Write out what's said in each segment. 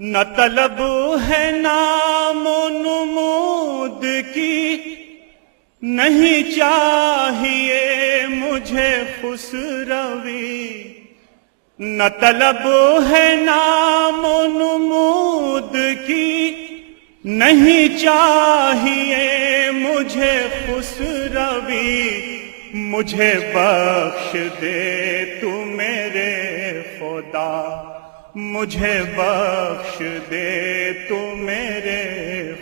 نہ طلب ہے نام و نمود کی، نہیں چاہیے مجھے خسروی۔ نہ طلب ہے نام و نمود کی، نہیں چاہیے مجھے خسروی۔ مجھے بخش دے تو میرے خدا، مجھے بخش دے تو میرے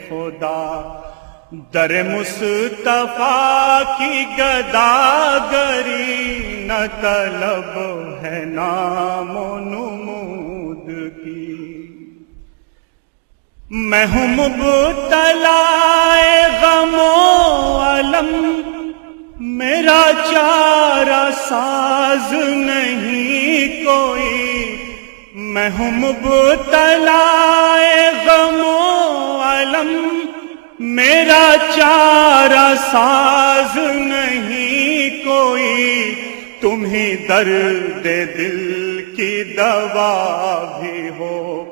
خدا۔ در مصطفیٰ کی گداگری، نہ طلب ہے نام و نمود کی۔ میں ہوں مبتلا غم و الم، میرا چارہ ساز نہیں کوئی۔ میں ہوں مبتلا غم و الم، میرا چارہ ساز نہیں کوئی۔ تم ہی درد دل کی دوا بھی ہو،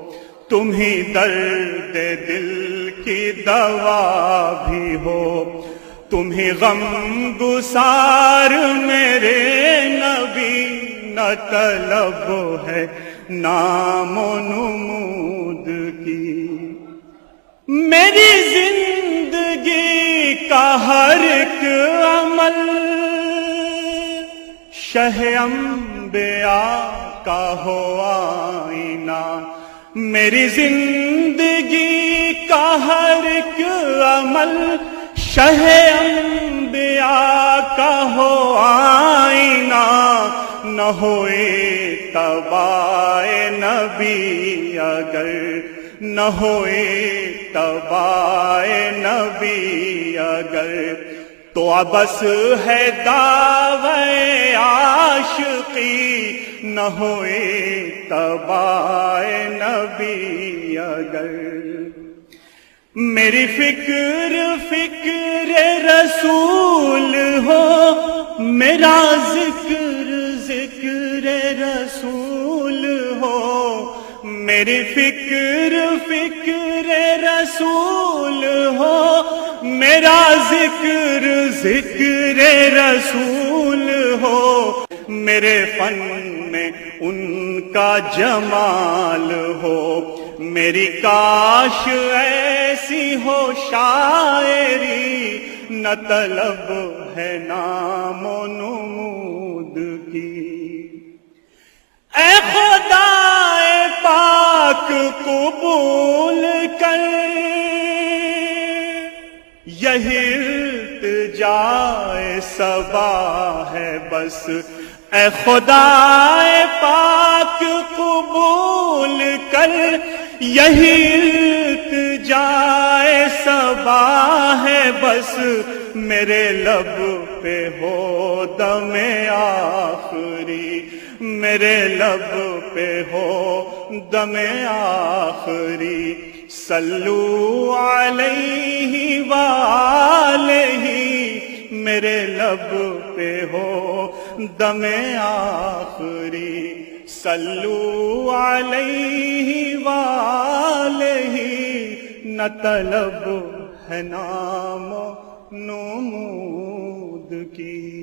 تم ہی درد دل کی دوا بھی ہو۔ تم ہی غم گسار میرے نبی، نہ طلب ہے نام و نمود کی۔ میری زندگی کا ہر ایک عمل شہ انبیاء کا ہو آئینہ۔ میری زندگی کا ہر ایک عمل شہ انبیاء کا ہو آئینہ۔ نہ ہوئے تبع نبی اگر، نہ ہوئے تبع نبی اگر، تو عبث ہے دعوی عاشقی۔ نہ ہوئے تبع نبی اگر۔ میری فکر فکر رسول ہو، میرا ذکر ذکر رسول ہو۔ میری فکر فکر رسول ہو، میرا ذکر ذکر رسول ہو۔ میرے فن میں ان کا جمال ہو، میری کاش ایسی ہو شاعری۔ نہ طلب ہے نام و نمود کی۔ اے خدا پاک قبول کر، یہی التجائے صبا ہے بس۔ اے خدا پاک قبول کر، یہی التجائے صبا ہے بس۔ میرے لب پہ ہو دم آخری، میرے لب پہ ہو دم آخری۔ صلو علیہ وآلہ، میرے لب پہ ہو دم آخری۔ صلو علیہ وآلہ، نہ طلب ہے نام و نمود کی۔